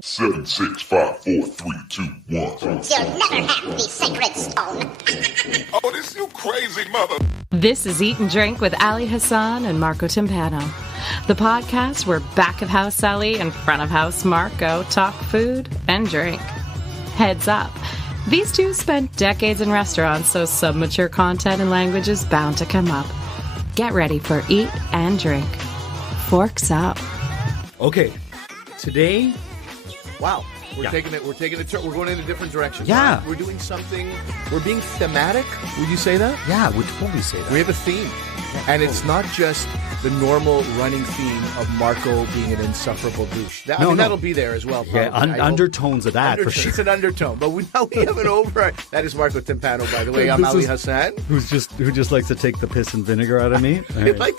Seven, 6, 5, 4, 3, 2, 1. You'll never have the sacred stone. Oh, this you crazy mother. This is Eat and Drink with Ali Hassan and Marco Timpano, the podcast where back of house Ali and front of house Marco talk food and drink. Heads up, these two spent decades in restaurants, so some mature content and language is bound to come up. Get ready for Eat and Drink. Forks up. Okay, today... Wow. We're Yeah. taking it. We're taking a turn. We're going in a different direction. Yeah. We're doing something. We're being thematic. Would you say that? Yeah, would totally say that. We have a theme, and it's not just the normal running theme of Marco being an insufferable douche. I mean, that'll be there as well. Yeah, probably. undertones of that for sure. It's an undertone, but now we have an over. That is Marco Timpano, by the way. I'm This Ali is- Hassan. who just likes to take the piss and vinegar out of me. I like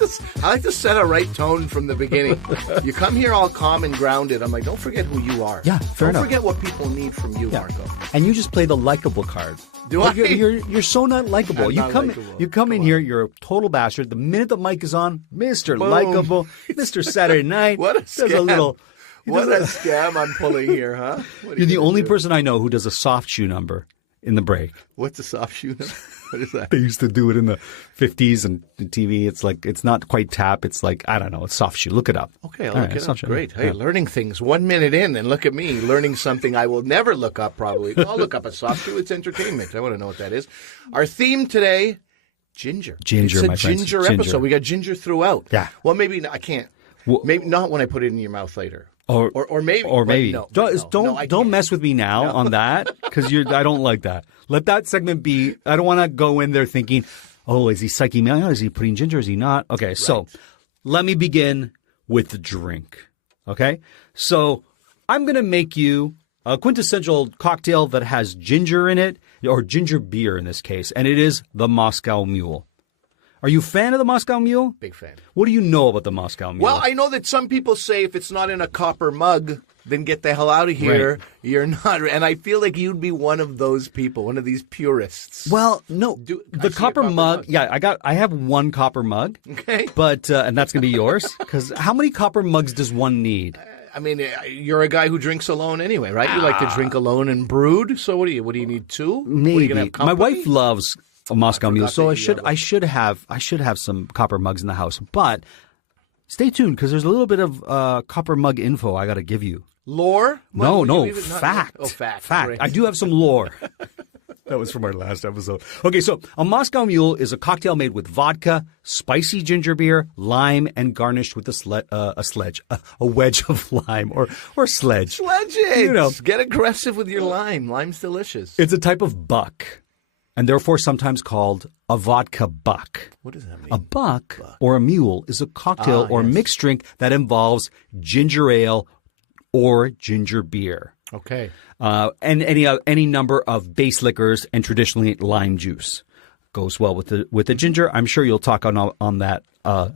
to set a right tone from the beginning. You come here all calm and grounded. I'm like, don't forget who you are. Yeah, fair enough. Don't forget what people need from you, Yeah. Marco. And you just play the likable card. Do Like, I? You're so not likable. I'm You not come likable. you come in here, you're a total bastard. The minute the mic is on, Mr. Boom. Likable, Mr. Saturday Night. What a does a scam. little. What a scam I'm pulling here, huh? What are You're the you gonna only do? person I know who does a soft shoe number in the break. What's a soft shoe? What is that? They used to do it in the 50s and TV. It's like, it's not quite tap. It's like, I don't know. It's soft shoe. Look it up. Okay, I'll All look right, it up. soft shoe. Great. Hey, Yeah. learning things 1 minute in, and look at me learning something I will never look up probably. I'll look up a soft shoe. It's entertainment. I want to know what that is. Our theme today, ginger. Ginger, It's a my friends. ginger Ginger. episode. We got ginger throughout. Yeah. Well, maybe I can't. Well- Maybe not when I put it in your mouth later. Or maybe. Or but maybe. no, don't no, no, I don't can't. mess with me now on that because I don't like that. Let that segment be. I don't want to go in there thinking, oh, is he psyching me out? Is he putting ginger? Is he not? Okay, so let me begin with the drink. Okay, so I'm gonna make you a quintessential cocktail that has ginger in it, or ginger beer in this case, and it is the Moscow Mule. Are you a fan of the Moscow Mule? Big fan. What do you know about the Moscow Mule? Well, I know that some people say if it's not in a copper mug, then get the hell out of here. Right. You're not. And I feel like you'd be one of those people, one of these purists. Well, no. I The see a copper copper mug. mug. Yeah, I have one copper mug. Okay. But and that's gonna be yours because how many copper mugs does one need? I mean, you're a guy who drinks alone anyway, right? You like to drink alone and brood. So what do you need two? What, are you Maybe. gonna have My company? wife loves a Moscow Mule, so that I should have some copper mugs in the house. But stay tuned because there's a little bit of copper mug info I got to give you. Lore? No, Well, no, you even not- fact. Oh, fact. Fact. Great. I do have some lore. That was from our last episode. Okay, so a Moscow Mule is a cocktail made with vodka, spicy ginger beer, lime, and garnished with a wedge of lime or sledge. Sledge it. You know. Get aggressive with your lime. Lime's delicious. It's a type of buck, and therefore sometimes called a vodka buck. What does that mean? A buck or a mule is a cocktail or yes. mixed drink that involves ginger ale or ginger beer. Okay. And any number of base liquors and traditionally lime juice goes well with the ginger. I'm sure you'll talk on that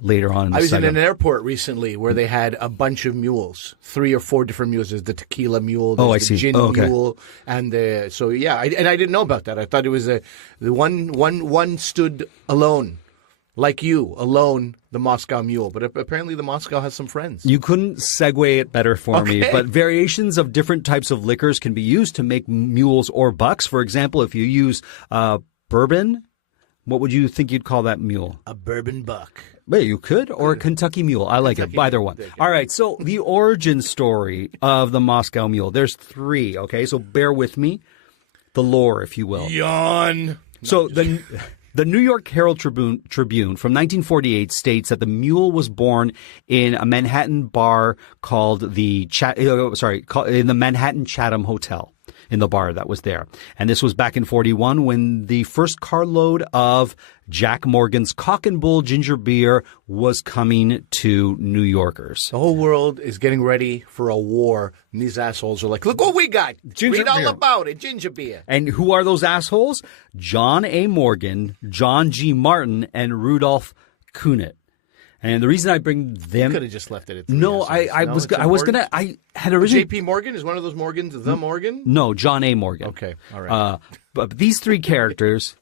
later on. In the I was in segment. an airport recently where they had a bunch of mules, 3 or 4 different mules. There's the tequila mule, there's Oh, I the see. gin Oh, okay. mule, and so yeah. I didn't know about that. I thought it was the one stood alone, like you alone, the Moscow Mule. But apparently the Moscow has some friends. You couldn't segue it better for me, Okay. but variations of different types of liquors can be used to make mules or bucks. For example, if you use bourbon, what would you think you'd call that mule? A bourbon buck. Well, you could, or a Kentucky Mule. I like it. Either one. All right. So the origin story of the Moscow Mule. There's 3. Okay. So bear with me. The lore, if you will. Yawn. So the New York Herald Tribune from 1948 states that the mule was born in a Manhattan bar called in the Manhattan Chatham Hotel. In the bar that was there. And this was back in 41 when the first carload of Jack Morgan's Cock and Bull ginger beer was coming to New Yorkers. The whole world is getting ready for a war, and these assholes are like, look what we got. Ginger Read all beer. about it. Ginger beer. And who are those assholes? John A. Morgan, John G. Martin, and Rudolph Kunit. And the reason I bring them, Could have just left it at 3 no, assholes. I No, was it's I was important? gonna I had originally J.P. Morgan is one of those Morgans, the Morgan? no John A. Morgan. Okay, all right. But these 3 characters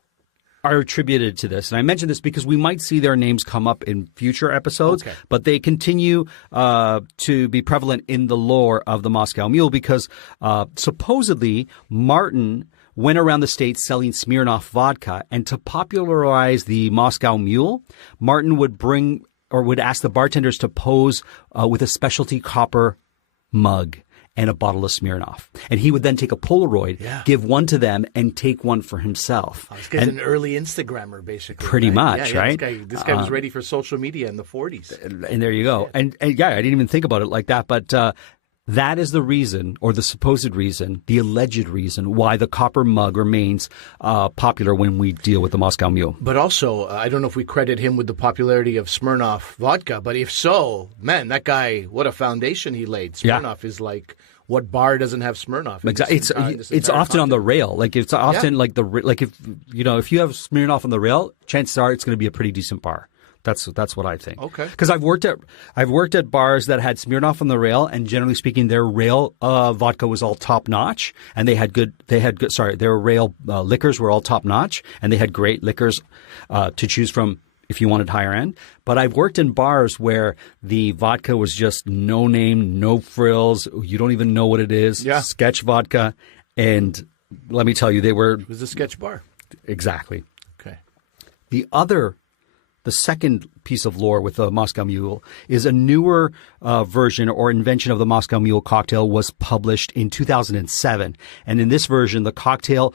are attributed to this. And I mention this because we might see their names come up in future episodes, but they continue to be prevalent in the lore of the Moscow Mule because supposedly Martin went around the state selling Smirnoff vodka. And to popularize the Moscow Mule, Martin would bring or would ask the bartenders to pose with a specialty copper mug and a bottle of Smirnoff. And he would then take a Polaroid, give one to them, and take one for himself. Oh, this guy's an early Instagrammer, basically. Pretty much, right? This guy was ready for social media in the 40s. And there you go. And I didn't even think about it like that. But that is the reason, or the supposed reason, the alleged reason, why the copper mug remains popular when we deal with the Moscow Mule. But also, I don't know if we credit him with the popularity of Smirnoff vodka, but if so, man, that guy, what a foundation he laid. Smirnoff is like, what bar doesn't have Smirnoff? Exactly. It's often on the rail. Like it's often like if you have Smirnoff on the rail, chances are it's going to be a pretty decent bar. That's what I think. Okay. Because I've worked at bars that had Smirnoff on the rail, and generally speaking, their rail vodka was all top notch, and they had good. Their rail liquors were all top notch, and they had great liquors to choose from if you wanted higher end. But I've worked in bars where the vodka was just no name, no frills. You don't even know what it is. Yeah. Sketch vodka. And let me tell you, they were. It was a sketch bar. Exactly. Okay. The second piece of lore with the Moscow Mule is a newer version or invention of the Moscow Mule cocktail was published in 2007. And in this version, the cocktail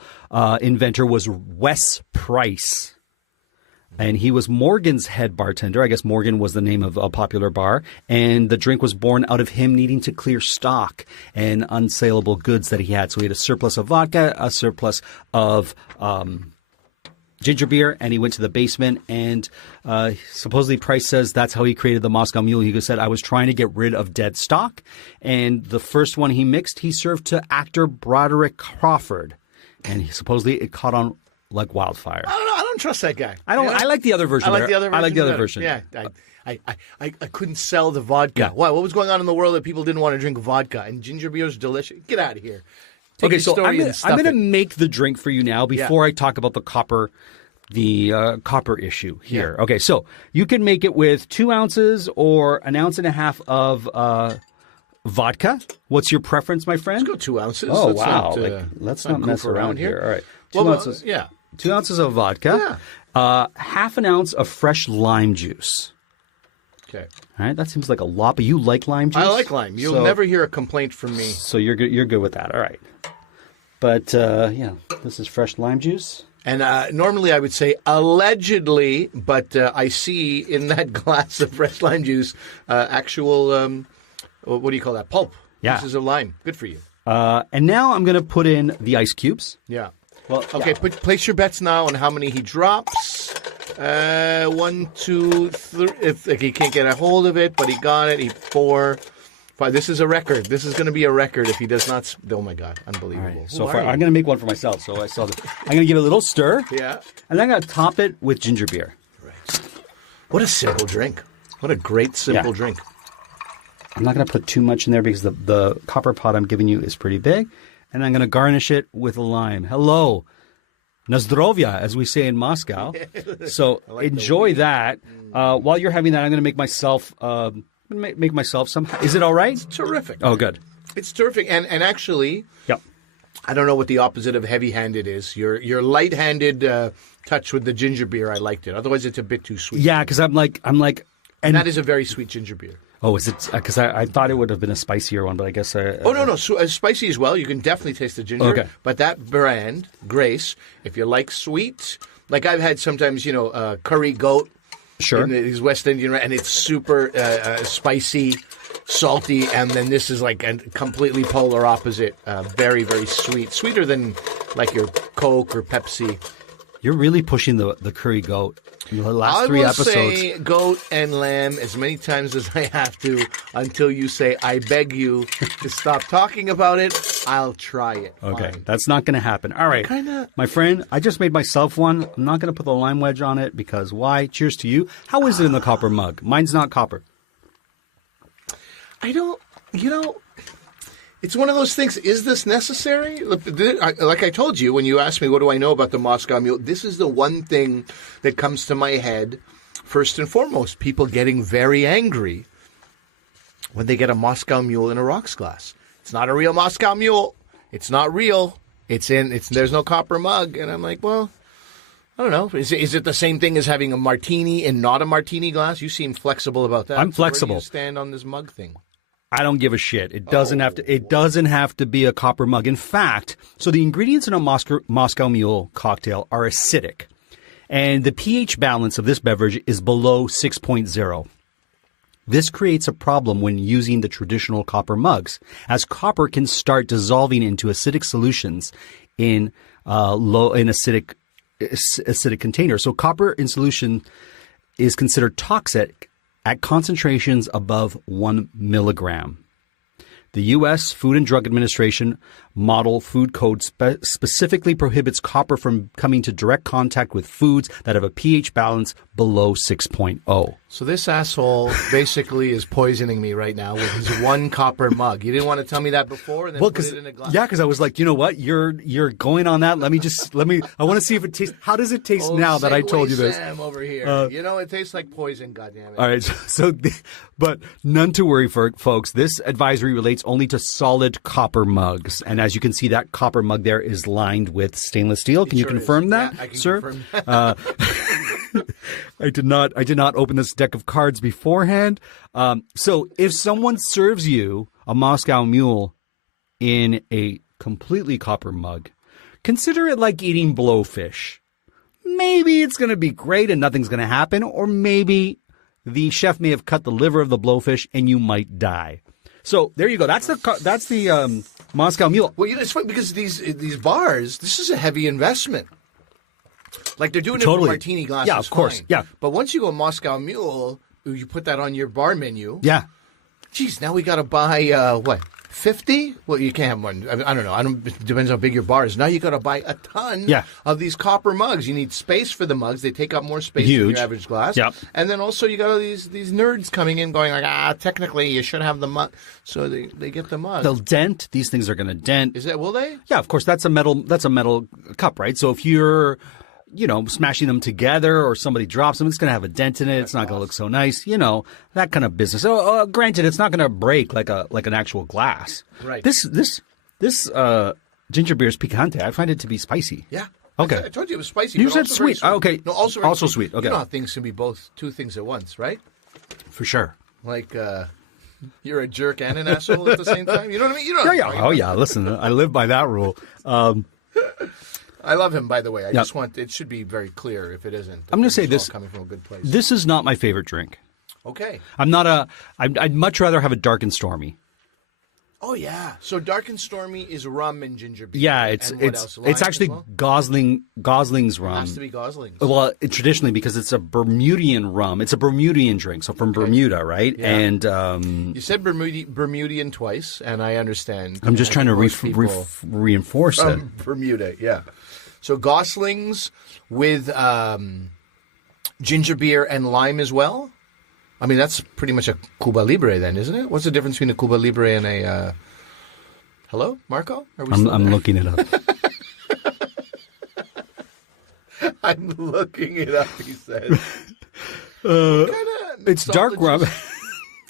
inventor was Wes Price. And he was Morgan's head bartender. I guess Morgan was the name of a popular bar. And the drink was born out of him needing to clear stock and unsaleable goods that he had. So he had a surplus of vodka, a surplus of ginger beer, and he went to the basement. And supposedly Price says that's how he created the Moscow Mule. He said, I was trying to get rid of dead stock. And the first one he mixed, he served to actor Broderick Crawford. And supposedly it caught on like wildfire. I don't trust that guy. I like the other version. I like the other version. I like the other version. Yeah. I couldn't sell the vodka. Why? What was going on in the world that people didn't want to drink vodka? And ginger beer is delicious. Get out of here. Okay, so I'm going to make the drink for you now before I talk about the copper issue here. Yeah. Okay, so you can make it with 2 ounces or 1.5 ounces of vodka. What's your preference, my friend? Let's go 2 ounces. Oh, wow. Let's not mess around here. All right. 2 ounces. 2 ounces of vodka. Yeah. 1/2 ounce of fresh lime juice. Okay. All right. That seems like a lot, but you like lime juice? I like lime. You'll never hear a complaint from me. So you're good with that. All right. But, this is fresh lime juice. And normally I would say allegedly, but I see in that glass of fresh lime juice actual, what do you call that? Pulp. Yeah. This is a lime. Good for you. And now I'm going to put in the ice cubes. Yeah. Well, okay, place your bets now on how many he drops. 1, 2, 3. If he can't get a hold of it, but he got it. 4, 5. This is a record. This is going to be a record if he does not. Oh my God, unbelievable! Right. So far, I'm going to make one for myself. So I saw that. I'm going to give it a little stir. Yeah. And I'm going to top it with ginger beer. Right. What a simple drink. What a great simple drink. I'm not going to put too much in there because the copper pot I'm giving you is pretty big. And I'm going to garnish it with a lime. Hello. Na zdrovia, as we say in Moscow. So enjoy that. While you're having that, I'm going to make myself some. Is it all right? It's terrific. Oh, good. It's terrific. And actually, I don't know what the opposite of heavy-handed is. Your light-handed touch with the ginger beer, I liked it. Otherwise, it's a bit too sweet. Yeah, because I'm like, and that is a very sweet ginger beer. Oh, is it? Because I thought it would have been a spicier one, but I guess. No. So, spicy as well. You can definitely taste the ginger. Okay. But that brand, Grace, if you like sweet, like I've had sometimes, curry goat. Sure. In these West Indian, and it's super spicy, salty, and then this is like a completely polar opposite. Very, very sweet. Sweeter than like your Coke or Pepsi. You're really pushing the curry goat in the last 3 episodes. I will say goat and lamb as many times as I have to until you say, I beg you to stop talking about it. I'll try it. Okay, Fine. that's not going to happen. All right, my friend, I just made myself one. I'm not going to put the lime wedge on it because why? Cheers to you. How is it in the copper mug? Mine's not copper. I don't, It's one of those things. Is this necessary? Like I told you, when you asked me, what do I know about the Moscow Mule? This is the one thing that comes to my head first and foremost. People getting very angry when they get a Moscow Mule in a rocks glass. It's not a real Moscow Mule. It's not real. There's no copper mug. And I'm like, well, I don't know. Is it the same thing as having a martini and not a martini glass? You seem flexible about that. I'm flexible. Where do you stand on this mug thing? I don't give a shit. It doesn't have to. It doesn't have to be a copper mug. In fact, so the ingredients in a Moscow Mule cocktail are acidic, and the pH balance of this beverage is below 6.0. This creates a problem when using the traditional copper mugs, as copper can start dissolving into acidic solutions in acidic containers. So copper in solution is considered toxic at concentrations above 1 milligram. The U.S. Food and Drug Administration Model Food Code specifically prohibits copper from coming to direct contact with foods that have a pH balance below 6.0. So this asshole basically is poisoning me right now with his one copper mug. You didn't want to tell me that before, and then put it in a glass. Yeah, because I was like, you know what, you're going on that. Let me. I want to see if it tastes. How does it taste now that I told you this? Sam over here. It tastes like poison. Goddammit. All right, but none to worry, folks. This advisory relates only to solid copper mugs, and as you can see, that copper mug there is lined with stainless steel. Can you confirm that, I can sir? Confirm. I did not open this deck of cards beforehand. So if someone serves you a Moscow Mule in a completely copper mug, consider it like eating blowfish. Maybe it's going to be great and nothing's going to happen, or maybe the chef may have cut the liver of the blowfish and you might die. So there you go. That's the Moscow Mule. Well, it's funny because these bars, this is a heavy investment. Like they're doing it with martini glasses. Yeah, of course. Fine. Yeah. But once you go Moscow Mule, you put that on your bar menu. Yeah. Geez, now we got to buy, 50? Well, you can't have one. I don't know. It depends how big your bar is. Now you got to buy a ton of these copper mugs. You need space for the mugs. They take up more space than your average glass. Yep. And then also you got all these nerds coming in going like, technically you should have the mug. So they get the mug. They'll dent. These things are going to dent. Is that, will they? Yeah, of course. That's a metal cup, right? So if you're, smashing them together or somebody drops them, it's going to have a dent in it. It's not going to look so nice. That kind of business. So, granted, it's not going to break like an actual glass. Right. This ginger beer is picante. I find it to be spicy. Yeah. Okay. I told you it was spicy. You but said also sweet. very Okay. No, also sweet. Okay. You know how things can be both two things at once, right? For sure. Like, you're a jerk and an asshole at the same time. You know what I mean? You know. Yeah. Oh yeah. Listen, I live by that rule. I love him, by the way. I just want it should be very clear if it isn't. I'm going to say this coming from a good place. This is not my favorite drink. Okay. I'd much rather have a dark and stormy. Oh yeah. So dark and stormy is rum and ginger beer. Yeah, it's actually Gosling's rum. It has to be Gosling's. Well, traditionally because it's a Bermudian rum. It's a Bermudian drink, so from Bermuda, right? Yeah. And you said Bermudian twice, and I understand. I'm just trying to reinforce it. Bermuda, yeah. So Gosling's with ginger beer and lime as well. I mean, that's pretty much a Cuba Libre then, isn't it? What's the difference between a Cuba Libre and a... Hello, Marco? I'm looking it up. I'm looking it up, he said. It's dark rum.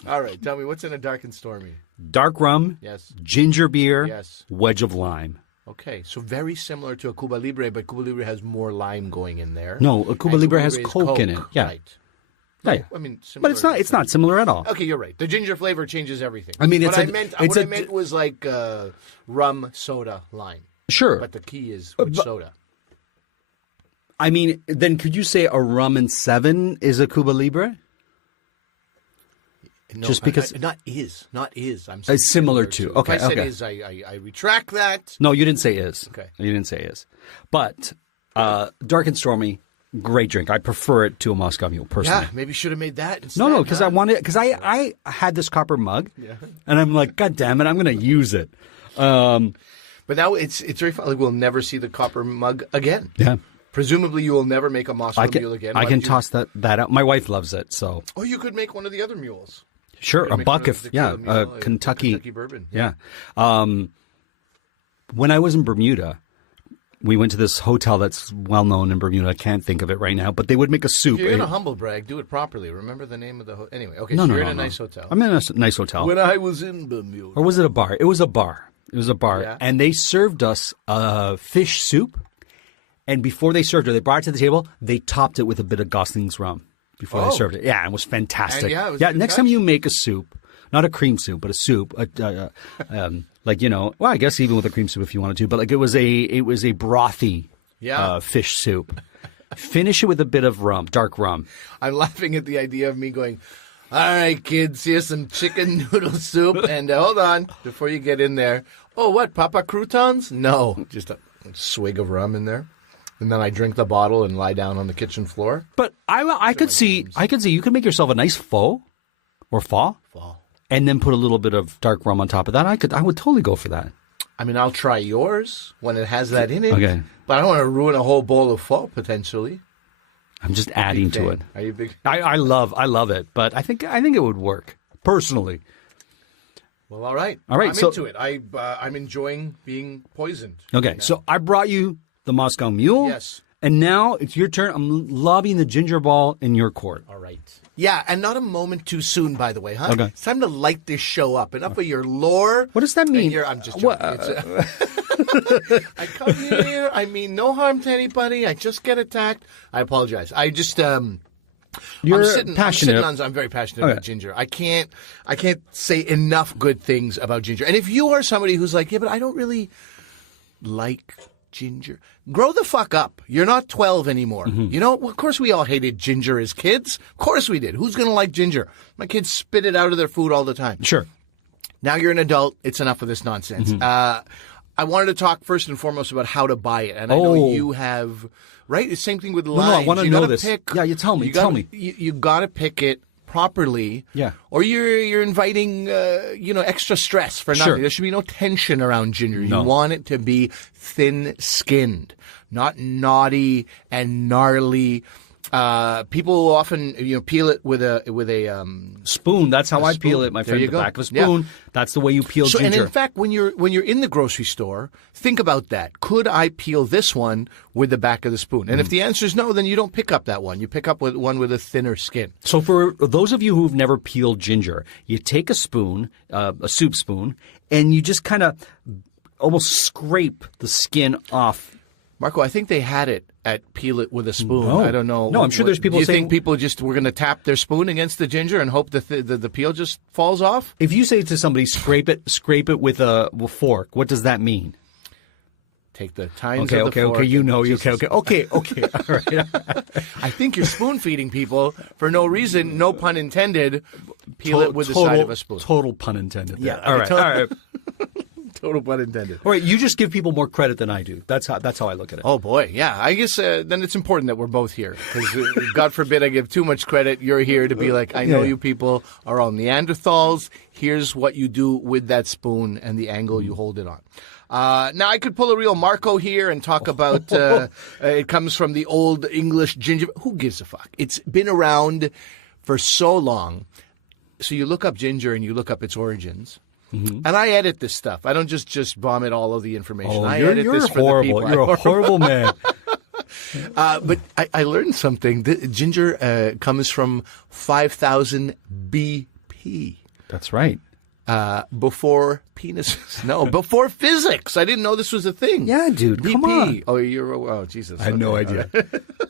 All right, tell me, what's in a dark and stormy? Dark rum, yes. Ginger beer, yes. Wedge of lime. Okay, so very similar to a Cuba Libre, but Cuba Libre has more lime going in there. No, a Cuba Libre has Coke in it. Yeah. Right. No, yeah. I mean, but it's not similar at all. Okay, you're right. The ginger flavor changes everything. I mean, what I meant was like rum, soda, lime. Sure. But the key is which soda. I mean, then could you say a rum and 7 is a Cuba Libre? No, just because not is. I'm saying similar to. Okay, if I said is, I retract that. No, you didn't say is. Okay, you didn't say is. But dark and stormy, great drink. I prefer it to a Moscow Mule personally. Yeah, maybe should have made that instead. No, because I had this copper mug, and I'm like, God damn it, I'm going to use it. But now it's very fun. Like, we'll never see the copper mug again. Yeah. Presumably, you will never make a Moscow Mule again. I can toss that out. My wife loves it, so. Oh, you could make one of the other mules. Sure, a buck if Kentucky bourbon. Yeah. When I was in Bermuda, we went to this hotel that's well known in Bermuda. I can't think of it right now, but they would make a soup. If you're going to humble brag, do it properly. Remember the name of the hotel. Anyway, okay, No, you're in a nice hotel. I'm in a nice hotel. When I was in Bermuda. Or was it a bar? It was a bar. Yeah. And they served us fish soup. And before they served it, they brought it to the table. They topped it with a bit of Gosling's rum before they served it. Yeah, it was fantastic. And it was a good next touch. time you make a soup, not a cream soup, but a soup, well, I guess even with a cream soup if you wanted to, but like it was a brothy fish soup. Finish it with a bit of rum, dark rum. I'm laughing at the idea of me going, all right, kids, here's some chicken noodle soup. And hold on, before you get in there. Oh, what, Papa Croutons? No, just a swig of rum in there. And then I drink the bottle and lie down on the kitchen floor. But I could see you could make yourself a nice faux, and then put a little bit of dark rum on top of that. I would totally go for that. I mean, I'll try yours when it has that in it. Okay. But I don't want to ruin a whole bowl of pho, potentially. I'm just adding to it. Are you big? I love it, but I think it would work personally. Well, all right. All right, I'm into it. I'm enjoying being poisoned. Okay, so I brought you the Moscow Mule. Yes. And now it's your turn. I'm lobbying the ginger ball in your court. All right. Yeah, and not a moment too soon, by the way, huh? Okay. It's time to light this show up. Enough of your lore. What does that mean? I'm just joking. I come here. I mean no harm to anybody. I just get attacked. I apologize. I just You're passionate. passionate. I'm very passionate about ginger. I can't say enough good things about ginger. And if you are somebody who's like, yeah, but I don't really like ginger, grow the fuck up. You're not 12 anymore. Mm-hmm. You know, of course we all hated ginger as kids. Of course we did. Who's going to like ginger? My kids spit it out of their food all the time. Sure. Now you're an adult. It's enough of this nonsense. Mm-hmm. I wanted to talk first and foremost about how to buy it. And I know you have, right? The same thing with limes. No, I want to know this. Pick, Yeah, you tell me. Tell me. You got to pick it properly. Yeah. Or you're inviting, extra stress for nothing. Sure. There should be no tension around ginger. No. You want it to be thin-skinned, not naughty and gnarly. People will often, peel it with a Spoon. That's how I peel spoon. it, my There friend. you The go. back of a spoon. Yeah. That's the way you peel So, ginger. and in fact, when you're in the grocery store, think about that. Could I peel this one with the back of the spoon? And if the answer is no, then you don't pick up that one. You pick up one with a thinner skin. So for those of you who've never peeled ginger, you take a spoon, a soup spoon, and you just kind of almost scrape the skin off. Marco, I think they had it at peel it with a spoon. No. I don't know. No, I'm sure there's people Do you saying- think people just were going to tap their spoon against the ginger and hope that the peel just falls off? If you say to somebody, scrape it with a fork, what does that mean? Take the tines Okay, of the fork. okay, you and know, just- okay, all right. I think you're spoon feeding people for no reason, no pun intended. Peel it with the side of a spoon. Total pun intended. There. Yeah, all right, all right. Total pun intended. All right, you just give people more credit than I do. That's how I look at it. Oh boy, yeah. I guess then it's important that we're both here because God forbid I give too much credit. You're here to be like, I know you people are all Neanderthals. Here's what you do with that spoon and the angle you hold it on. Now I could pull a real Marco here and talk about it comes from the old English ginger. Who gives a fuck? It's been around for so long. So you look up ginger and you look up its origins. Mm-hmm. And I edit this stuff. I don't just vomit all of the information. Oh, I edit this for the people. You're a horrible man. But I learned something. The ginger comes from 5000 BP. That's right. Before penises. No, before physics. I didn't know this was a thing. Yeah, dude. BP. Come on. Oh, Jesus. I had no idea.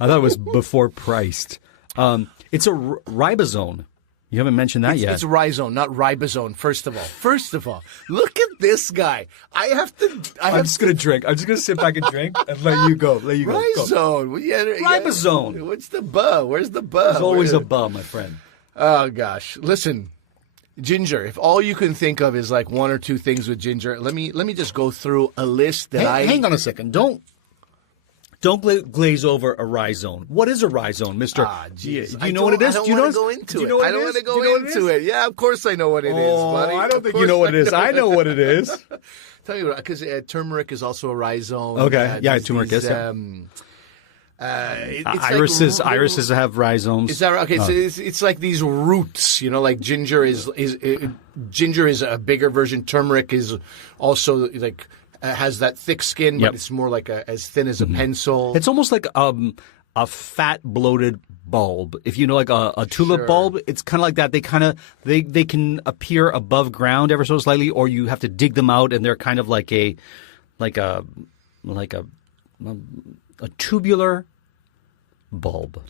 I thought it was before priced. It's a ribosome. You haven't mentioned that yet. It's rhizome, not ribosome. First of all, look at this guy. I'm just gonna drink. I'm just gonna sit back and drink and let you go. Let you go. Rhizome. Yeah, Ribosome. What's the buh? Where's the buh? There's always a bum, my friend. Oh gosh. Listen, ginger. If all you can think of is like one or two things with ginger, let me just go through a list that Hang on a second. Don't glaze over a rhizome. What is a rhizome, Mister? Do you know what it is? I don't want to go into it. I don't want to go into it. Yeah, of course I know what it is, buddy. I don't think you know what it is. I know what it is. Tell you what, because turmeric is also a rhizome. Okay. Yeah, turmeric is. Irises have rhizomes. Is that right? Okay? So it's like these roots, like ginger is a bigger version. Turmeric is also like has that thick skin, but it's more like as thin as a pencil. It's almost like a fat bloated bulb. If you know like a tulip bulb, it's kind of like that. They can appear above ground ever so slightly, or you have to dig them out, and they're kind of like a tubular bulb.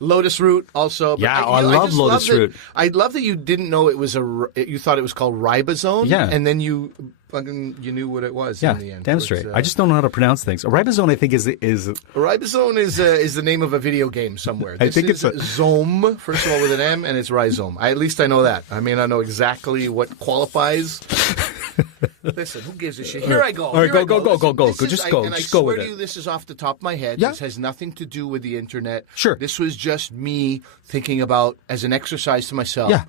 Lotus root also. But I love lotus root. I love that you didn't know it was you thought it was called ribosome. Yeah. And then you knew what it was in the end. Damn straight. I just don't know how to pronounce things. A ribosome, I think, is a ribosome is the name of a video game somewhere. I think it's Zome, first of all, with an M, and it's rhizome. At least I know that. I mean, I know exactly what qualifies. Listen, who gives a shit? Here I go. All right, go. Just go with it. And I swear to you, this is off the top of my head. Yeah. This has nothing to do with the internet. Sure. This was just me thinking about as an exercise to myself. Yeah.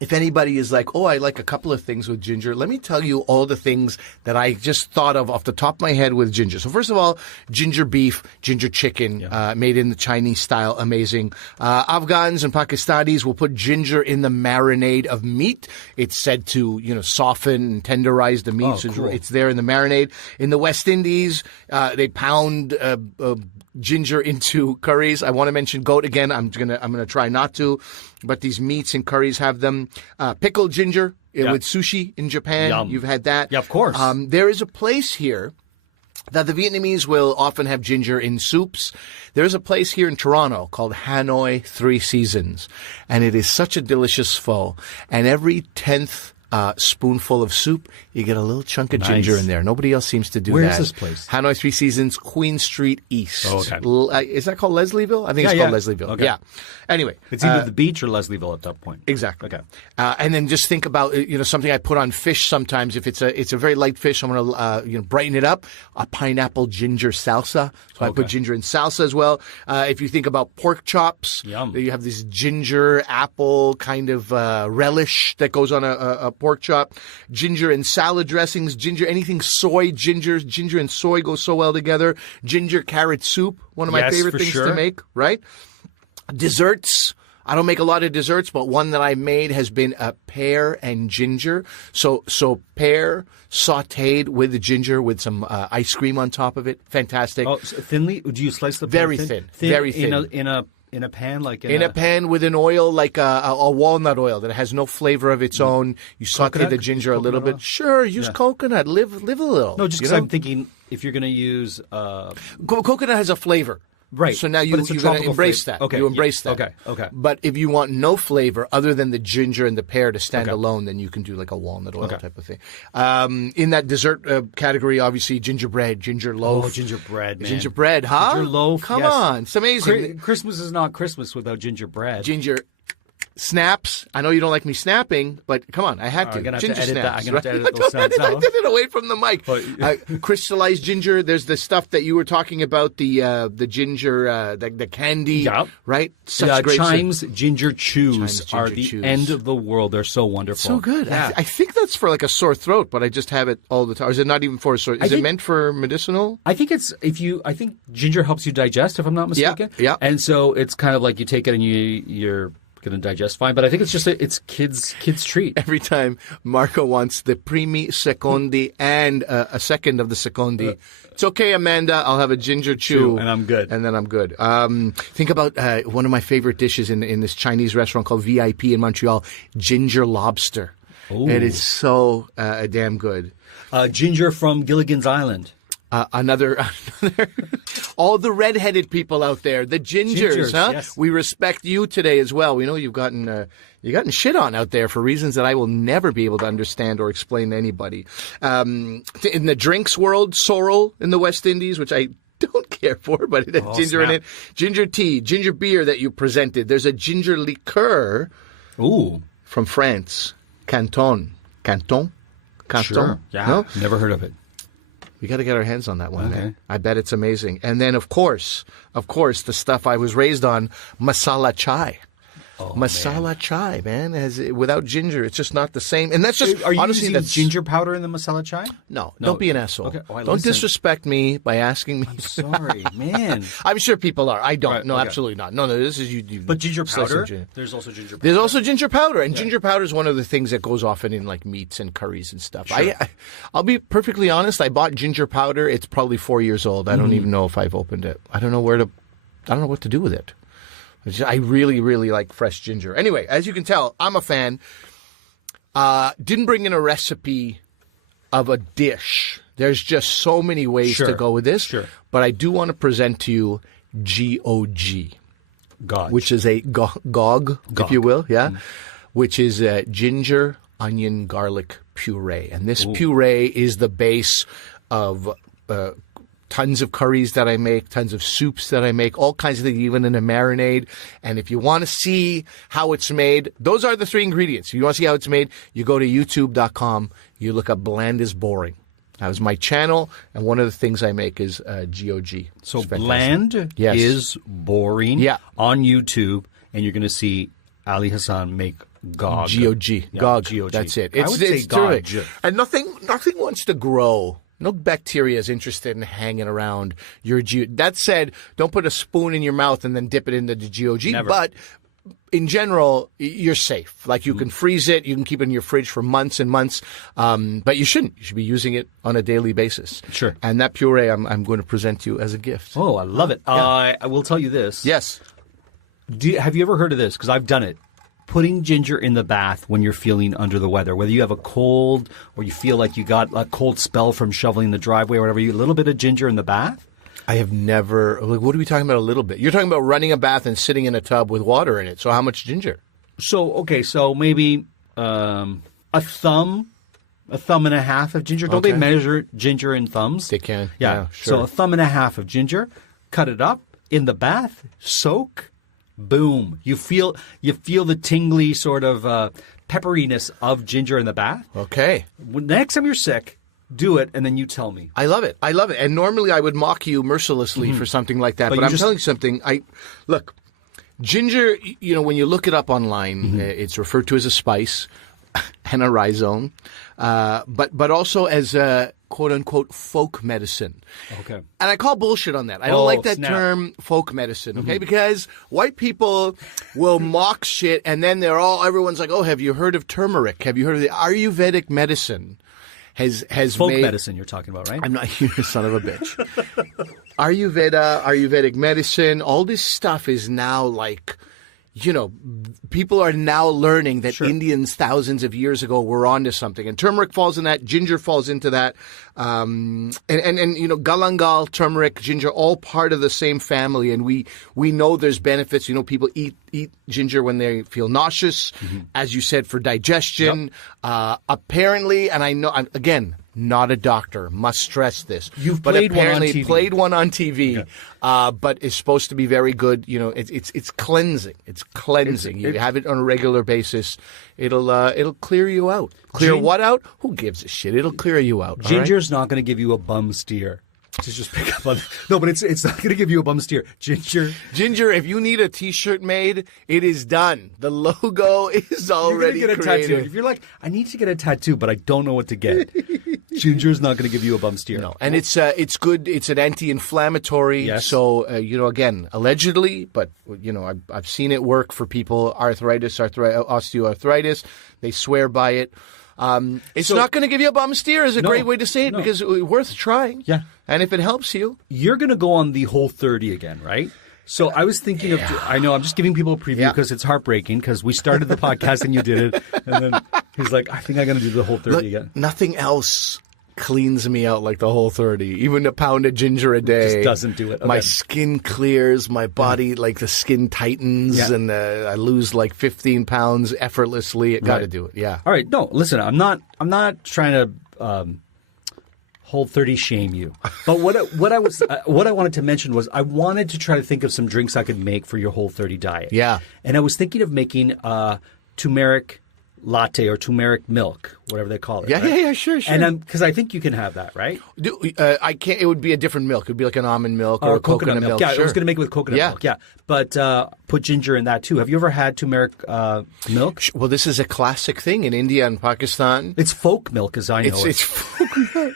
If anybody is like, oh, I like a couple of things with ginger, let me tell you all the things that I just thought of off the top of my head with ginger. So first of all, ginger beef, ginger chicken, made in the Chinese style, amazing. Afghans and Pakistanis will put ginger in the marinade of meat. It's said to, soften and tenderize the meat. So cool. it's there in the marinade. In the West Indies, they pound ginger into curries. I want to mention goat again. I'm gonna try not to, but these meats and curries have them. Pickled ginger with sushi in Japan. Yum. You've had that. Yeah, of course. There is a place here that the Vietnamese will often have ginger in soups. There's a place here in Toronto called Hanoi Three Seasons, and it is such a delicious pho. And every 10th spoonful of soup, you get a little chunk of ginger in there. Nobody else seems to do that. Where's this place? Hanoi Three Seasons, Queen Street East. Oh, okay. Is that called Leslieville? I think it's called Leslieville. Okay. Yeah. Anyway. It's either the beach or Leslieville at that point. Exactly. Okay. And then just think about something I put on fish sometimes. If it's a very light fish, I'm going to brighten it up. A pineapple ginger salsa. So I put ginger in salsa as well. If you think about pork chops, Yum. you have this ginger apple kind of relish that goes on a pork chop. Ginger and salad dressings. Ginger, anything soy, ginger and soy go so well together. Ginger carrot soup, one of my favorite things to make. Right. Desserts. I don't make a lot of desserts, but one that I made has been a pear and ginger. So pear sautéed with the ginger with some ice cream on top of it. Fantastic. Oh, so thinly? Do you slice the pear very thin? Very thin. In a pan, like in a pan with an oil like a walnut oil that has no flavor of its own. You saute the ginger a little bit. Sure, use coconut. Live a little. No, just because I'm thinking if you're going to use coconut has a flavor. Right. So now you're going to embrace that. Okay. You embrace that. Okay. But if you want no flavor other than the ginger and the pear to stand alone, then you can do like a walnut oil type of thing. In that dessert category, obviously, gingerbread, ginger loaf. Oh, gingerbread, man. Gingerbread, huh? Ginger loaf, Come on. It's amazing. Christmas is not Christmas without gingerbread. Ginger snaps. I know you don't like me snapping, but come on, I had to. I'm going to ginger have to edit snaps. that. I'm going to have to edit those sounds out. I did it away from the mic. Crystallized ginger. There's the stuff that you were talking about, the ginger, the candy, right? Such great Chimes Ginger Chews are the end of the world. They're so wonderful. So good. Yeah. I think that's for like a sore throat, but I just have it all the time. Or is it not even for a sore? Is it meant for medicinal? I think I think ginger helps you digest, if I'm not mistaken. Yeah. And so it's kind of like you take it and you're going to digest fine, but I think it's just it's kids treat. Every time Marco wants the primi secondi and a second of the secondi. It's okay, Amanda. I'll have a ginger chew. And I'm good. And then I'm good. Think about one of my favorite dishes in this Chinese restaurant called VIP in Montreal, ginger lobster. Ooh. It is so damn good. Ginger from Gilligan's Island. Another all the redheaded people out there, the gingers, huh? Yes. We respect you today as well. We know you've gotten shit on out there for reasons that I will never be able to understand or explain to anybody. In the drinks world, sorrel in the West Indies, which I don't care for, but it has ginger in it. Ginger tea, ginger beer that you presented. There's a ginger liqueur. Ooh, from France, Canton. Sure. Yeah, no? Never heard of it. We got to get our hands on that one, man. I bet it's amazing. And then, of course, the stuff I was raised on, masala chai. masala chai, man. Without ginger, it's just not the same. And that's just Are you honestly using ginger powder in the masala chai? No, don't be an asshole. Okay. Oh, don't disrespect me by asking me. Sorry, man. I'm sure people are. I don't. Right, no, okay. absolutely not. No, this is you. But ginger powder? Ginger. There's also ginger powder. There's also ginger powder, and ginger powder is one of the things that goes often in like meats and curries and stuff. Sure. I'll be perfectly honest. I bought ginger powder. It's probably 4 years old. I don't even know if I've opened it. I don't know what to do with it. I really, really like fresh ginger. Anyway, as you can tell, I'm a fan. Didn't bring in a recipe of a dish. There's just so many ways to go with this. Sure. But I do want to present to you GOG, which is a GOG, if you will, which is ginger, onion, garlic puree. And this puree is the base of tons of curries that I make, tons of soups that I make, all kinds of things, even in a marinade. And if you want to see how it's made, those are the 3 ingredients. If you want to see how it's made, you go to youtube.com, you look up Bland is Boring. That was my channel, and one of the things I make is GOG. So Bland is Boring on YouTube, and you're going to see Ali Hassan make GOG. GOG. That's it. I would say GOG. And nothing wants to grow. No bacteria is interested in hanging around your GOG. That said, don't put a spoon in your mouth and then dip it into the GOG. Never. But in general, you're safe. Like you can freeze it. You can keep it in your fridge for months and months. But you shouldn't. You should be using it on a daily basis. Sure. And that puree I'm going to present to you as a gift. Oh, I love it. I will tell you this. Yes. Have you ever heard of this? Because I've done it. Putting ginger in the bath when you're feeling under the weather, whether you have a cold or you feel like you got a cold spell from shoveling the driveway or whatever, a little bit of ginger in the bath. I have never. Like, what are we talking about? A little bit. You're talking about running a bath and sitting in a tub with water in it. So how much ginger? So maybe a thumb and a half of ginger. Don't they measure ginger in thumbs? They can. Yeah. Sure. So a thumb and a half of ginger. Cut it up in the bath. Soak. Boom. You feel the tingly sort of pepperiness of ginger in the bath. Okay. Next time you're sick, do it, and then you tell me. I love it. And normally I would mock you mercilessly for something like that. But I'm telling you something. Look, ginger, when you look it up online, it's referred to as a spice and a rhizome, but also as a quote-unquote folk medicine. Okay. And I call bullshit on that. I don't like that term folk medicine, okay? Because white people will mock shit, and then everyone's like, oh, have you heard of turmeric? Have you heard of the Ayurvedic medicine? Has folk made... medicine you're talking about, right? I'm not you son of a bitch. Ayurvedic medicine, all this stuff is now like... people are now learning that Indians thousands of years ago were onto something. And turmeric falls in that. Ginger falls into that. And galangal, turmeric, ginger, all part of the same family. And we know there's benefits. People eat ginger when they feel nauseous, as you said, for digestion. Yep. Apparently, and I know, again, not a doctor, must stress this. But apparently played one on TV, but it's supposed to be very good. It's cleansing. It's cleansing. You have it on a regular basis. It'll clear you out. Clear what out? Who gives a shit? It'll clear you out. Ginger's not going to give you a bum steer. To just pick up on no, but it's not going to give you a bum steer. Ginger. If you need a T-shirt made, it is done. The logo is already You're gonna get created. a tattoo. If you're like, I need to get a tattoo, but I don't know what to get. Ginger's not going to give you a bum steer. No, and it's good. It's an anti-inflammatory. Yes. So again, allegedly, but I've seen it work for people. Osteoarthritis. They swear by it. It's not going to give you a bum steer is a great way to say it because it's worth trying. Yeah. And if it helps you. You're going to go on the Whole30 again, right? So I was thinking of, I know I'm just giving people a preview because it's heartbreaking because we started the podcast and you did it. And then he's like, I think I'm going to do the Whole30 again. Nothing else cleans me out like the Whole30. Even a pound of ginger a day. Just doesn't do it. Okay. My skin clears, my body, like the skin tightens, and I lose like 15 pounds effortlessly. Got to do it. Yeah. All right. No, listen, I'm not trying to Whole30 shame you. But what I wanted to mention was I wanted to try to think of some drinks I could make for your Whole30 diet. Yeah. And I was thinking of making turmeric latte or turmeric milk, whatever they call it. Yeah, right? yeah, sure. And because I think you can have that, right? I can't. It would be a different milk. It would be like an almond milk or a coconut milk. Yeah, sure. I was going to make it with coconut milk. Yeah, but put ginger in that too. Have you ever had turmeric milk? Well, this is a classic thing in India and Pakistan. It's folk milk, as I know it. It's folk milk.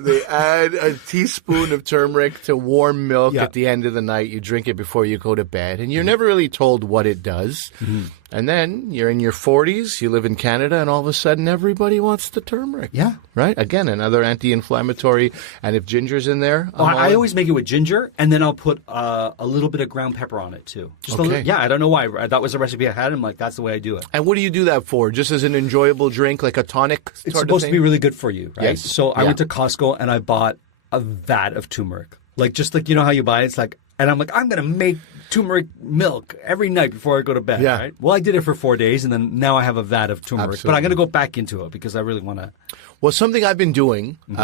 They add a teaspoon of turmeric to warm milk at the end of the night. You drink it before you go to bed. And you're never really told what it does. Mm-hmm. And then you're in your 40s, you live in Canada, and all of a sudden everybody wants the turmeric. Yeah. Right? Again, another anti-inflammatory. And if ginger's in there... I always make it with ginger, and then I'll put a little bit of ground pepper on it, too. Just I don't know why. That was a recipe I had, and I'm like, that's the way I do it. And what do you do that for? Just as an enjoyable drink, like a tonic sort It's supposed to be really good for you, right? Yes. So I went to Costco, and I bought a vat of turmeric. Like, just like, you know how you buy it? It's like, and I'm like, I'm going to make turmeric milk every night before I go to bed, right? Well, I did it for 4 days, and then now I have a vat of turmeric. Absolutely. But I'm going to go back into it because I really want to. Well, something I've been doing, who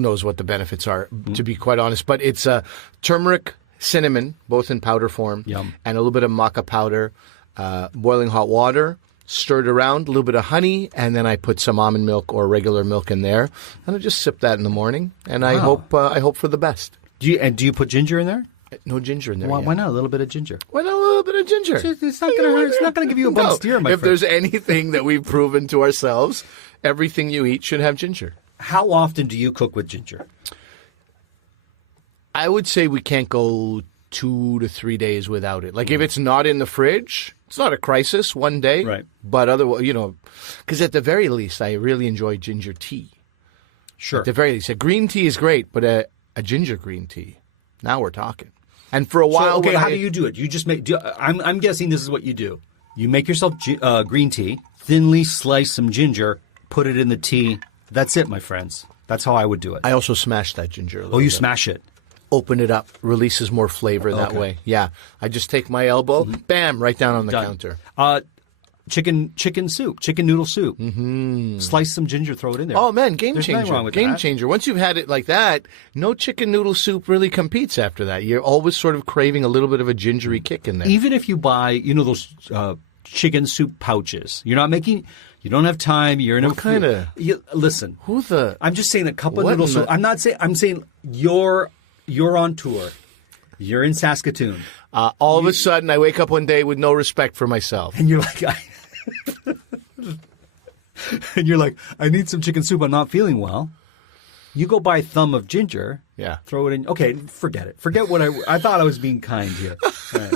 knows what the benefits are, to be quite honest, but it's turmeric, cinnamon, both in powder form, and a little bit of maca powder, boiling hot water, stirred around, a little bit of honey, and then I put some almond milk or regular milk in there, and I just sip that in the morning, and I hope for the best. Do you put ginger in there? No ginger in there. Why not a little bit of ginger? Why not a little bit of ginger? It's not going to hurt. It's not going to give you a bum steer, my friend. If there's anything that we've proven to ourselves, everything you eat should have ginger. How often do you cook with ginger? I would say we can't go 2 to 3 days without it. Like if it's not in the fridge, it's not a crisis one day. Right. But otherwise, because at the very least, I really enjoy ginger tea. Sure. At the very least, a green tea is great, but a ginger green tea, now we're talking. And for a while, how do you do it? You just make. I'm guessing this is what you do. You make yourself green tea, thinly slice some ginger, put it in the tea. That's it, my friends. That's how I would do it. I also smash that ginger a little you bit. Smash it. Open it up, releases more flavor that way. Yeah. I just take my elbow, bam, right down on the counter. Chicken soup, chicken noodle soup. Mm-hmm. Slice some ginger, throw it in there. Oh, man, game There's changer. nothing wrong with Game that. changer. Once you've had it like that, no chicken noodle soup really competes after that. You're always sort of craving a little bit of a gingery kick in there. Even if you buy, those chicken soup pouches, you don't have time. You're in what kind of? Listen. I'm just saying a cup of noodle soup. I'm saying you're on tour. You're in Saskatoon. All of a sudden, I wake up one day with no respect for myself. And you're like, I need some chicken soup. I'm not feeling well. You go buy a thumb of ginger. Yeah. Throw it in. Okay, forget it. Forget what I thought I was being kind here. All right.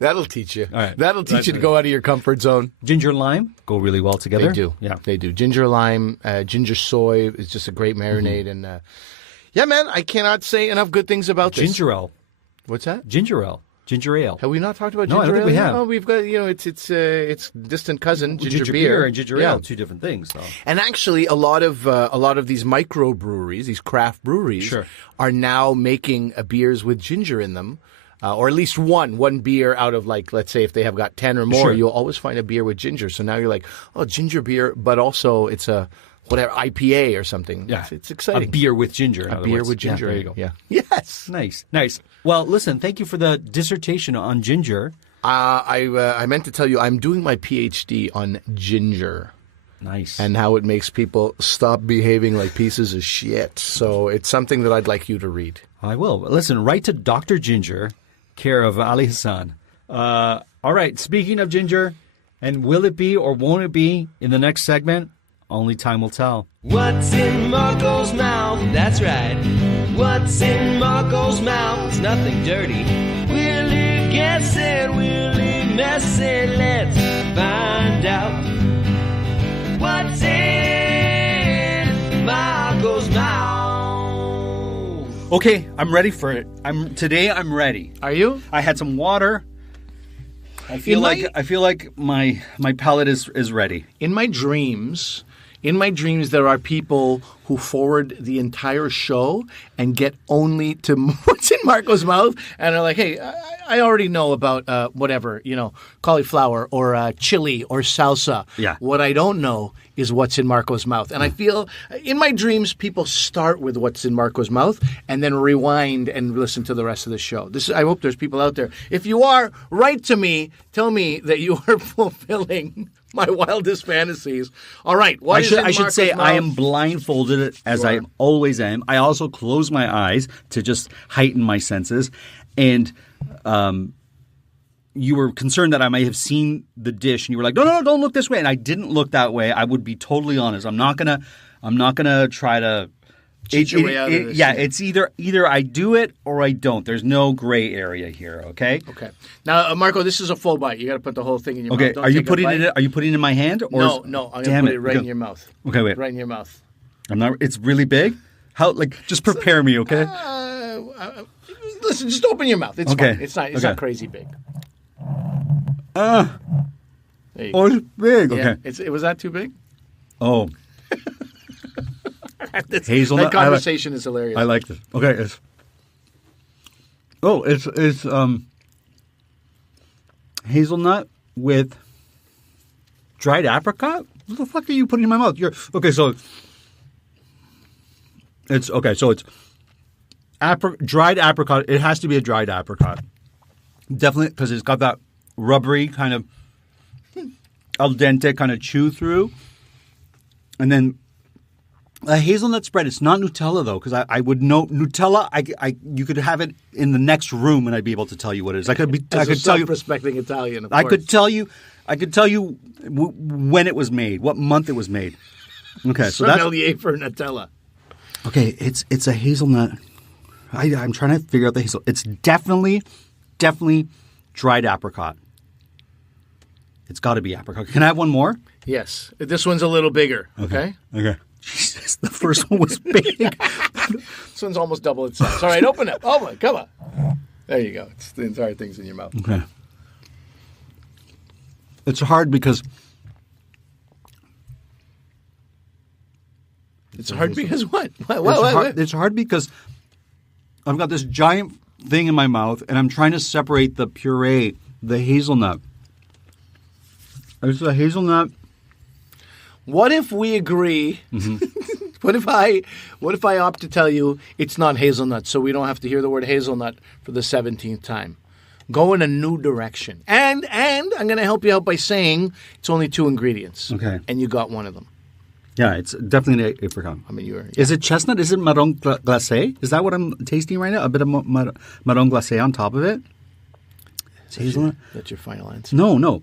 That'll teach you. All right. That'll teach you to go out of your comfort zone. Ginger and lime go really well together. They do. Yeah. They do. Ginger, lime, ginger soy is just a great marinade. And yeah, man, I cannot say enough good things about this. Ginger ale. What's that? Ginger ale. Ginger ale. Have we not talked about ginger ale? No, I don't think we have. Oh, we've got, it's distant cousin, ginger beer and ginger ale, two different things. So. And actually, a lot of these microbreweries, these craft breweries, are now making beers with ginger in them. Or at least one beer out of, like, let's say if they have got 10 or more, you'll always find a beer with ginger. So now you're like, oh, ginger beer, but also it's a whatever IPA or something. Yeah. It's exciting. A beer with ginger. A beer with ginger. Yeah, there you go. Yeah. Yes. Nice. Well, listen, thank you for the dissertation on ginger. I meant to tell you, I'm doing my PhD on ginger. Nice. And how it makes people stop behaving like pieces of shit. So it's something that I'd like you to read. I will. Listen, write to Dr. Ginger, care of Ali Hassan. All right, speaking of ginger, and will it be or won't it be in the next segment? Only time will tell. What's in Marco's mouth? That's right. What's in Marco's mouth? It's nothing dirty. Will he guess it? Will he mess it? Let's find out. What's in Marco's mouth? Okay, I'm ready for it. Today I'm ready. Are you? I had some water. I feel like my palate is ready. In my dreams, In my dreams, there are people who forward the entire show and get only to what's in Marco's mouth, and are like, "Hey, I already know about whatever, cauliflower or chili or salsa. Yeah. What I don't know is what's in Marco's mouth." And I feel in my dreams, people start with what's in Marco's mouth and then rewind and listen to the rest of the show. I hope there's people out there. If you are, write to me. Tell me that you are fulfilling my wildest fantasies. All right. I should say I am blindfolded as I always am. I also close my eyes to just heighten my senses. And you were concerned that I might have seen the dish, and you were like, no, don't look this way. And I didn't look that way. I would be totally honest. I'm not gonna try to cheat your way out of this. Yeah, it's either I do it or I don't. There's no gray area here. Okay. Okay. Now, Marco, this is a full bite. You got to put the whole thing in your mouth. Okay. Are you putting it in my hand? Or No. I'm gonna put it right in your mouth. Okay. Wait. Right in your mouth. I'm not. It's really big. How? Just prepare me. Okay. Listen, just open your mouth. It's okay. fine. It's not crazy big. There you go. It's big. Yeah. Okay. Was that too big? Oh. That Hazelnut. conversation is hilarious. I like this. Okay. It's hazelnut with dried apricot. What the fuck are you putting in my mouth? So it's dried apricot. It has to be a dried apricot. Definitely, because it's got that rubbery kind of al dente kind of chew through. And then a hazelnut spread. It's not Nutella, though, because I would know Nutella. You could have it in the next room, and I'd be able to tell you what it is. I could tell you. Self-respecting Italian, of course. I could tell you when it was made, what month it was made. Okay, so that's sommelier for Nutella. Okay, it's a hazelnut. I'm trying to figure out the hazel. It's definitely dried apricot. It's got to be apricot. Can I have one more? Yes. This one's a little bigger. Okay. Jesus, the first one was big. This one's almost double its size. All right, open it. Oh my, come on. There you go. It's the entire thing's in your mouth. Okay. It's hard because. It's hard because what? It's hard because I've got this giant thing in my mouth, and I'm trying to separate the puree, the hazelnut. It's a hazelnut. What if we agree? Mm-hmm. What if I opt to tell you it's not hazelnut, so we don't have to hear the word hazelnut for the 17th time? Go in a new direction. And I'm going to help you out by saying it's only 2 ingredients. Okay. And you got one of them. Yeah, it's definitely an apricot. I mean, Is it chestnut? Is it marron glacé? Is that what I'm tasting right now? A bit of marron glacé on top of it? It's hazelnut? That's your final answer. No.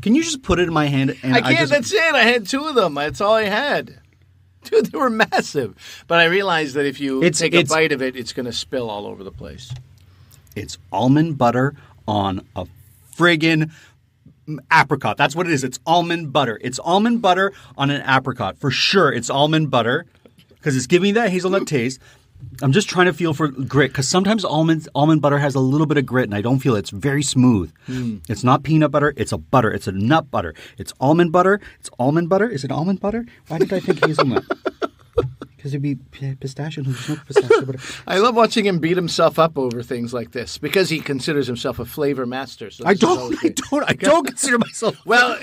Can you just put it in my hand? And I can't. That's it. I had 2 of them. That's all I had. Dude, they were massive. But I realized that if you take a bite of it, it's going to spill all over the place. It's almond butter on a friggin' apricot. That's what it is. It's almond butter. It's almond butter on an apricot. For sure, it's almond butter because it's giving me that hazelnut taste. I'm just trying to feel for grit because sometimes almond butter has a little bit of grit and I don't feel it. It's very smooth. It's not peanut butter. It's a butter. It's a nut butter. It's almond butter. It's almond butter. Is it almond butter? Why did I think hazelnut? Because it'd be pistachio. There's no pistachio butter. I love watching him beat himself up over things like this because he considers himself a flavor master. So I don't consider myself. Well,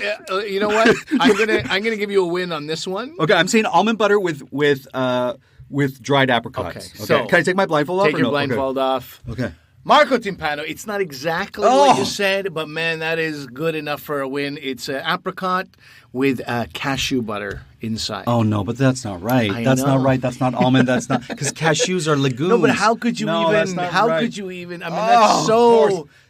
you know what? I'm gonna give you a win on this one. Okay, I'm saying almond butter with dried apricots. Okay, so can I take my blindfold off? Take your blindfold off. Okay. Marco Timpano, it's not exactly what you said, but man, that is good enough for a win. It's apricot with cashew butter inside. Oh no, but that's not right. That's not right. That's not almond. That's not because cashews are legumes. No, but how could you even? How could you even? I mean,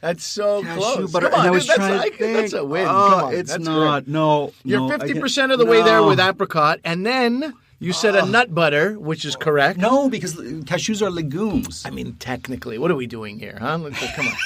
that's so cashew close. butter. Come on, and I was dude, trying to think. that's a win. Come on, it's that's not. Great. No, you're 50% of the way there with apricot, and then. You said a nut butter, which is correct. No, because cashews are legumes. I mean, technically. What are we doing here, huh? Come on.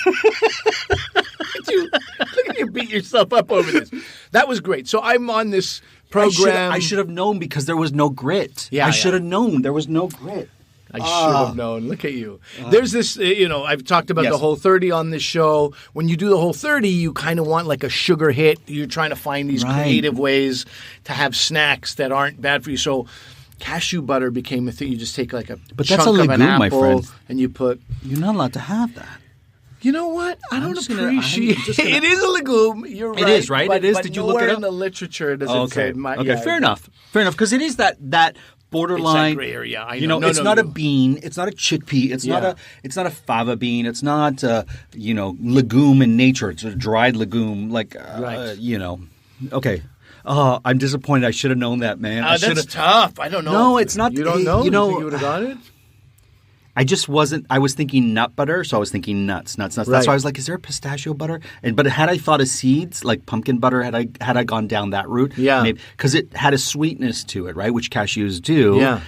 Look at you beat yourself up over this. That was great. So I'm on this program. I should have known because there was no grit. Yeah, I should have known there was no grit. I should have known. Look at you. There's this, I've talked about the Whole 30 on this show. When you do the Whole 30, you kind of want like a sugar hit. You're trying to find these creative ways to have snacks that aren't bad for you. So cashew butter became a thing. You just take like a chunk of an apple, my friend. And you put... You're not allowed to have that. You know what? I don't appreciate it. It is a legume. You're right. It is, right? But, it is. Did you look it up? In the literature, does it say... Okay, fair enough. Fair enough, because it is that borderline. It's that gray area. I know. It's not a bean. It's not a chickpea. It's not a fava bean. It's not legume in nature. It's a dried legume. Okay. Oh, I'm disappointed. I should have known that, man. That's tough. I don't know. No, it's not. You don't know? You think you would have got it? I just wasn't. I was thinking nut butter, so I was thinking nuts. That's why I was like, "Is there a pistachio butter?" But had I thought of seeds like pumpkin butter, had I gone down that route, because it had a sweetness to it, right, which cashews do. Yeah.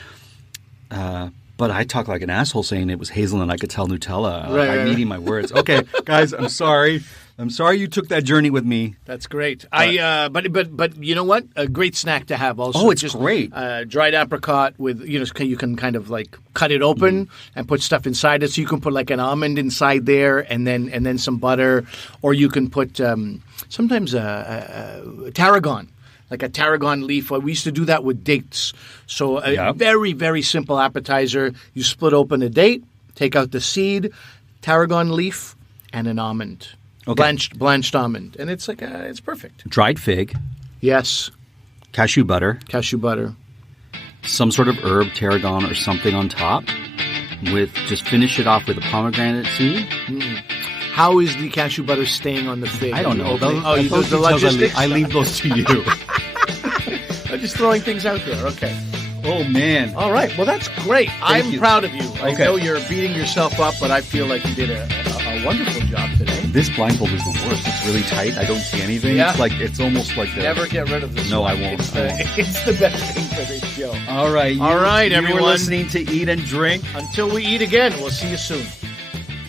But I talk like an asshole saying it was hazelnut. I could tell Nutella. I'm eating my words. Okay, guys, I'm sorry. I'm sorry you took that journey with me. That's great. But you know what? A great snack to have also. Oh, it's just great. Dried apricot with, you can kind of like cut it open and put stuff inside it. So you can put like an almond inside there and then some butter. Or you can put sometimes tarragon. Like a tarragon leaf. We used to do that with dates. So a very, very simple appetizer. You split open a date, take out the seed, tarragon leaf, and an almond. Okay. Blanched almond. And it's like it's perfect. Dried fig. Yes. Cashew butter. Some sort of herb, tarragon or something on top. Just finish it off with a pomegranate seed. How is the cashew butter staying on the fig? I don't know. The logistics? I leave those to you. I'm just throwing things out there. Okay. Oh, man. All right. Well, that's great. I'm proud of you. I Okay. know you're beating yourself up, but I feel like you did a wonderful job today. This blindfold is the worst. It's really tight. I don't see anything. Yeah. It's almost like the... Never get rid of this. No, one. I won't. It's the best thing for this show. All right. All right, everyone. You were listening to Eat and Drink. Until we eat again, we'll see you soon.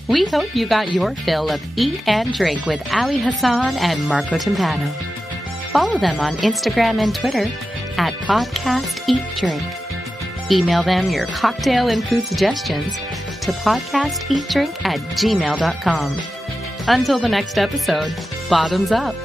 We hope you got your fill of Eat and Drink with Ali Hassan and Marco Timpano. Follow them on Instagram and Twitter at Podcast Eat Drink. Email them your cocktail and food suggestions to podcasteatdrink@gmail.com. Until the next episode, bottoms up.